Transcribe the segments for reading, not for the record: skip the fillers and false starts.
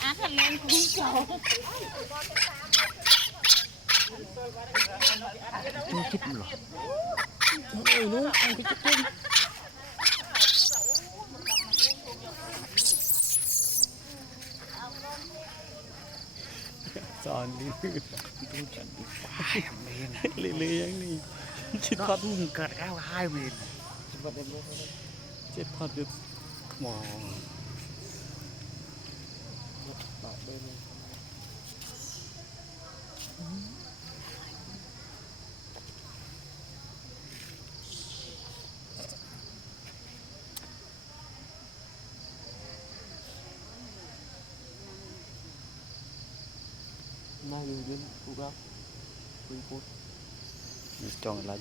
á thật lên cũng cháu tôi chích rồi ừ đúng anh cái chút thêm giòn đi tôi chỉnh phải miền lìอย่างนี้ชิด đó พัด เกิดแล้วhai miền ชิดพัดอยู่หมอง น่าอยู่ยืนกูรับคุยพูด มีจองอะไร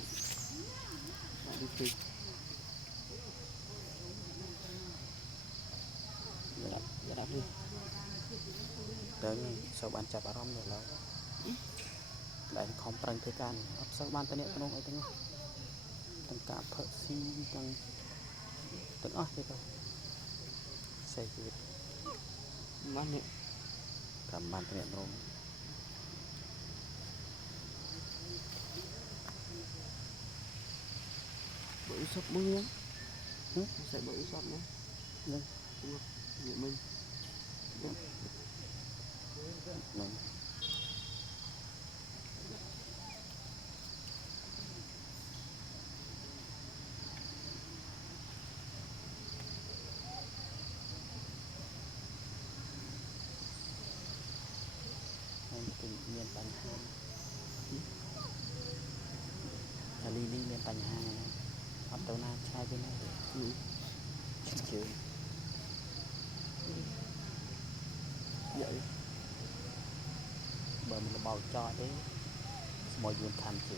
đi tìm อย่าดับดิเดินชาวบ้านจับอารมณ์เดี๋ยวเราได้ของปรังเทกันอับชาวบ้านตอนนี้ตรงไอ้ตรงนี้ตั้งกาเพิดซีตั้งตั้งอ้อเดี๋ยวใส่ชีวิต mắt nè ทำบ้านตอนนี้ตรง bự sắp mưa sẽ bự sắp nữa Vâng. Vậy mình นั่นมันเป็นเมียนปัญหาถ้าลีเมียนปัญหานะอับตัวน้าใช้ไปไหนเชื่อ vậy bởi mình là bầu cho đấy mọi chuyện tham dự